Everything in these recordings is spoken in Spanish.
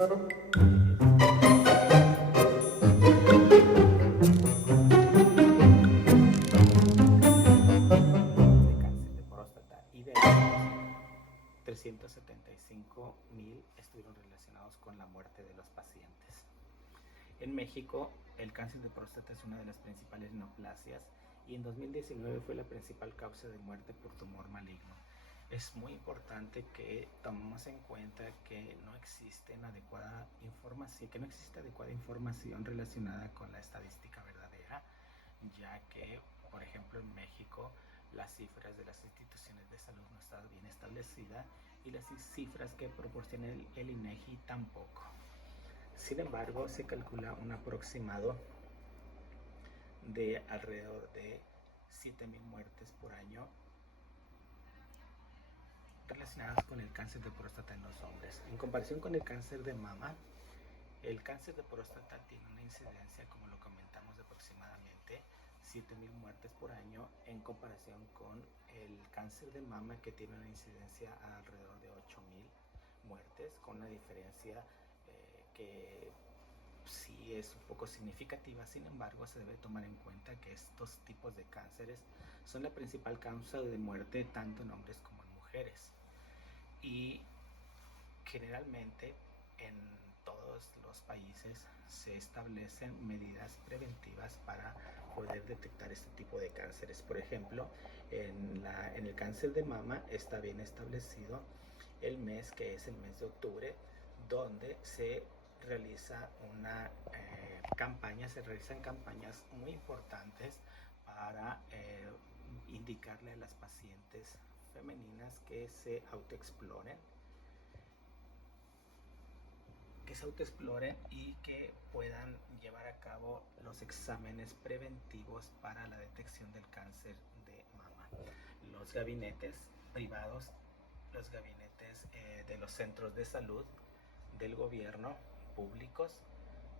de próstata y de ellos 375,000 estuvieron relacionados con la muerte de los pacientes. En México, el cáncer de próstata es una de las principales neoplasias y en 2019 fue la principal causa de muerte por tumor maligno. Es muy importante que tomemos en cuenta que no existe adecuada información relacionada con la estadística verdadera, ya que, por ejemplo, en México las cifras de las instituciones de salud no están bien establecidas y las cifras que proporciona el INEGI tampoco. Sin embargo, se calcula un aproximado de alrededor de 7,000 muertes por año relacionadas con el cáncer de próstata en los hombres. En comparación con el cáncer de mama, el cáncer de próstata tiene una incidencia, como lo comentamos, de aproximadamente 7,000 muertes por año en comparación con el cáncer de mama, que tiene una incidencia alrededor de 8,000 muertes, con una diferencia que sí es un poco significativa. Sin embargo, se debe tomar en cuenta que estos tipos de cánceres son la principal causa de muerte tanto en hombres como en mujeres, y generalmente en todos los países se establecen medidas preventivas para poder detectar este tipo de cánceres. Por ejemplo, en el cáncer de mama está bien establecido el mes, que es el mes de octubre, donde se realiza una se realizan campañas muy importantes para indicarle a las pacientes femeninas que se autoexploren y que puedan llevar a cabo los exámenes preventivos para la detección del cáncer de mama. Los gabinetes privados, los gabinetes de los centros de salud del gobierno, públicos,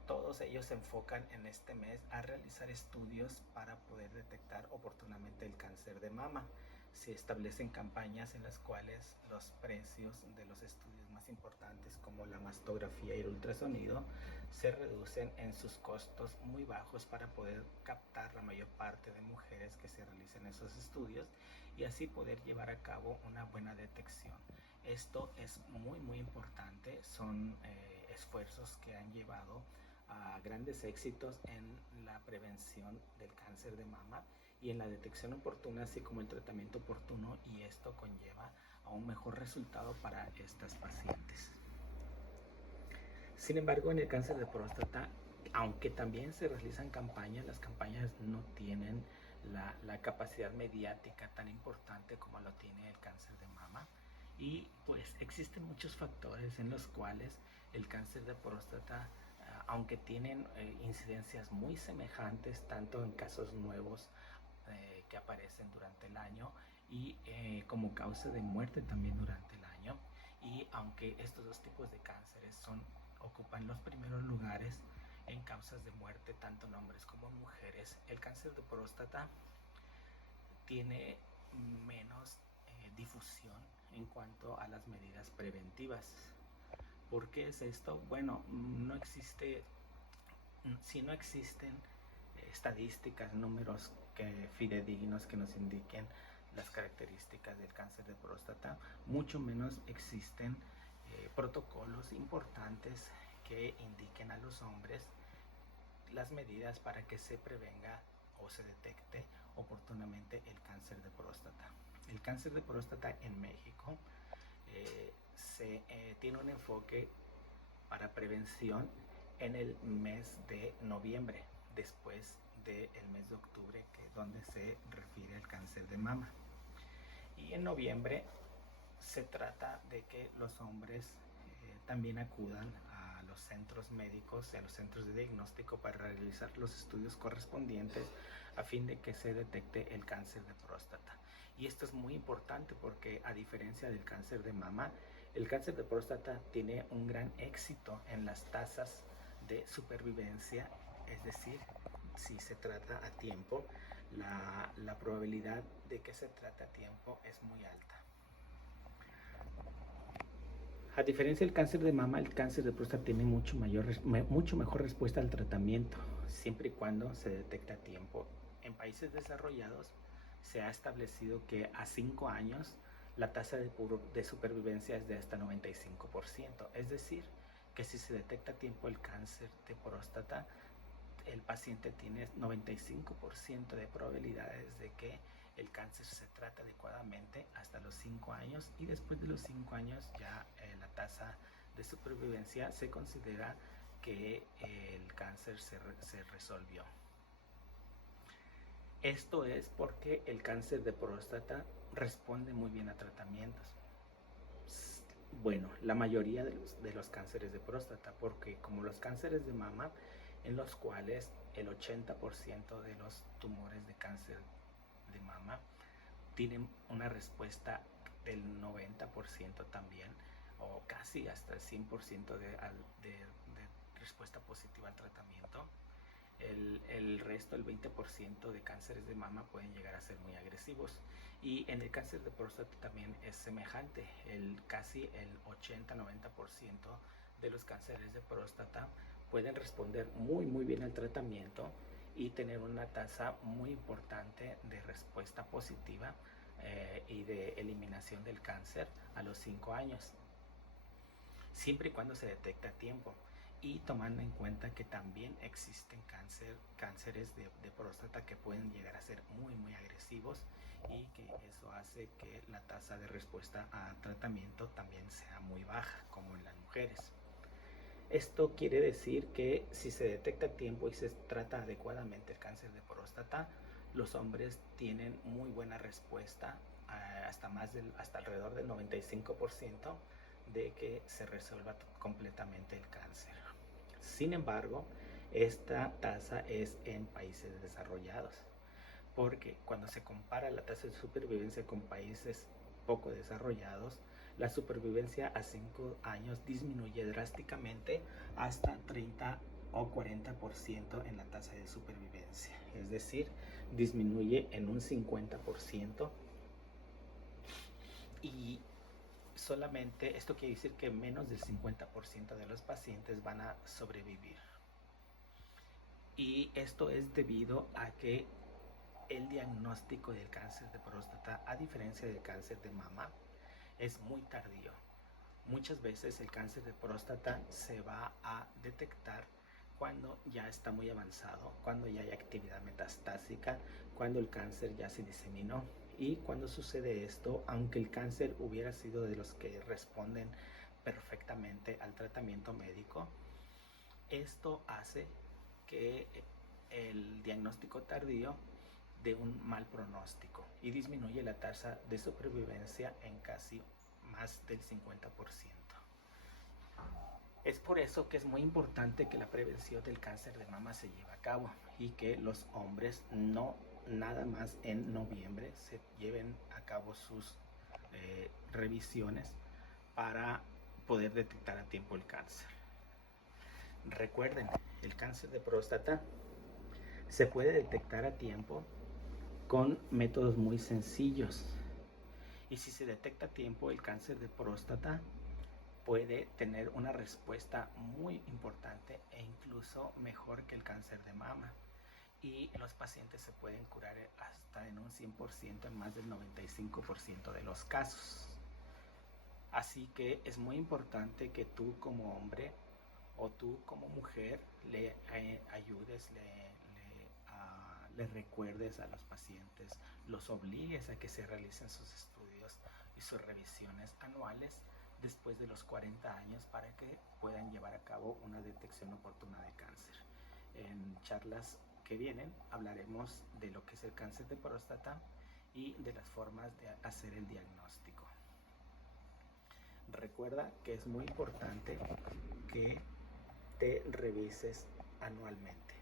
todos ellos se enfocan en este mes a realizar estudios para poder detectar oportunamente el cáncer de mama. Se establecen campañas en las cuales los precios de los estudios más importantes, como la mastografía y el ultrasonido, se reducen en sus costos muy bajos para poder captar la mayor parte de mujeres que se realicen esos estudios y así poder llevar a cabo una buena detección. Esto es muy importante. Son esfuerzos que han llevado a grandes éxitos en la prevención del cáncer de mama y en la detección oportuna, así como el tratamiento oportuno, y esto conlleva a un mejor resultado para estas pacientes. Sin embargo, en el cáncer de próstata, aunque también se realizan campañas, las campañas no tienen la capacidad mediática tan importante como lo tiene el cáncer de mama, y pues existen muchos factores en los cuales el cáncer de próstata, aunque tienen incidencias muy semejantes tanto en casos nuevos que aparecen durante el año y como causa de muerte también durante el año, y aunque estos dos tipos de cánceres ocupan los primeros lugares en causas de muerte tanto en hombres como en mujeres, el cáncer de próstata tiene menos difusión en cuanto a las medidas preventivas. ¿Por qué es esto? Bueno, si no existen estadísticas, números fidedignos que nos indiquen las características del cáncer de próstata, mucho menos existen protocolos importantes que indiquen a los hombres las medidas para que se prevenga o se detecte oportunamente el cáncer de próstata. El cáncer de próstata en México tiene un enfoque para prevención en el mes de noviembre, después del mes de octubre, donde se refiere al cáncer de mama. Y en noviembre se trata de que los hombres también acudan a los centros médicos y a los centros de diagnóstico para realizar los estudios correspondientes a fin de que se detecte el cáncer de próstata. Y esto es muy importante porque, a diferencia del cáncer de mama, el cáncer de próstata tiene un gran éxito en las tasas de supervivencia, es decir, si se trata a tiempo, la probabilidad de que se trate a tiempo es muy alta. A diferencia del cáncer de mama, el cáncer de próstata tiene mucho mejor respuesta al tratamiento, siempre y cuando se detecta a tiempo. En países desarrollados se ha establecido que a 5 años la tasa de supervivencia es de hasta 95%. Es decir, que si se detecta a tiempo el cáncer de próstata, el paciente tiene 95% de probabilidades de que el cáncer se trata adecuadamente hasta los 5 años, y después de los 5 años ya la tasa de supervivencia se considera que el cáncer se resolvió. Esto es porque el cáncer de próstata responde muy bien a tratamientos. Bueno, la mayoría de los cánceres de próstata, porque como los cánceres de mama, en los cuales el 80% de los tumores de cáncer de mama tienen una respuesta del 90% también, o casi hasta el 100% de respuesta positiva al tratamiento. El resto, el 20% de cánceres de mama pueden llegar a ser muy agresivos. Y en el cáncer de próstata también es semejante. Casi el 80-90% de los cánceres de próstata pueden responder muy bien al tratamiento y tener una tasa muy importante de respuesta positiva y de eliminación del cáncer a los 5 años, siempre y cuando se detecte a tiempo, y tomando en cuenta que también existen cánceres de próstata que pueden llegar a ser muy agresivos, y que eso hace que la tasa de respuesta a tratamiento también sea muy baja, como en las mujeres. Esto quiere decir que si se detecta a tiempo y se trata adecuadamente el cáncer de próstata, los hombres tienen muy buena respuesta, hasta alrededor del 95% de que se resuelva completamente el cáncer. Sin embargo, esta tasa es en países desarrollados, porque cuando se compara la tasa de supervivencia con países poco desarrollados, la supervivencia a 5 años disminuye drásticamente hasta 30 o 40% en la tasa de supervivencia. Es decir, disminuye en un 50%, y solamente esto quiere decir que menos del 50% de los pacientes van a sobrevivir. Y esto es debido a que el diagnóstico del cáncer de próstata, a diferencia del cáncer de mama, es muy tardío. Muchas veces el cáncer de próstata se va a detectar cuando ya está muy avanzado, cuando ya hay actividad metastásica, cuando el cáncer ya se diseminó. Y cuando sucede esto, aunque el cáncer hubiera sido de los que responden perfectamente al tratamiento médico, esto hace que el diagnóstico tardío de un mal pronóstico y disminuye la tasa de supervivencia en casi más del 50%. Es por eso que es muy importante que la prevención del cáncer de mama se lleve a cabo, y que los hombres no nada más en noviembre se lleven a cabo sus revisiones para poder detectar a tiempo el cáncer. Recuerden, el cáncer de próstata se puede detectar a tiempo con métodos muy sencillos. Y si se detecta a tiempo, el cáncer de próstata puede tener una respuesta muy importante e incluso mejor que el cáncer de mama. Y los pacientes se pueden curar hasta en un 100%, en más del 95% de los casos. Así que es muy importante que tú como hombre o tú como mujer le ayudes, le recuerdes a los pacientes, los obligues a que se realicen sus estudios y sus revisiones anuales después de los 40 años, para que puedan llevar a cabo una detección oportuna de cáncer. En charlas que vienen hablaremos de lo que es el cáncer de próstata y de las formas de hacer el diagnóstico. Recuerda que es muy importante que te revises anualmente.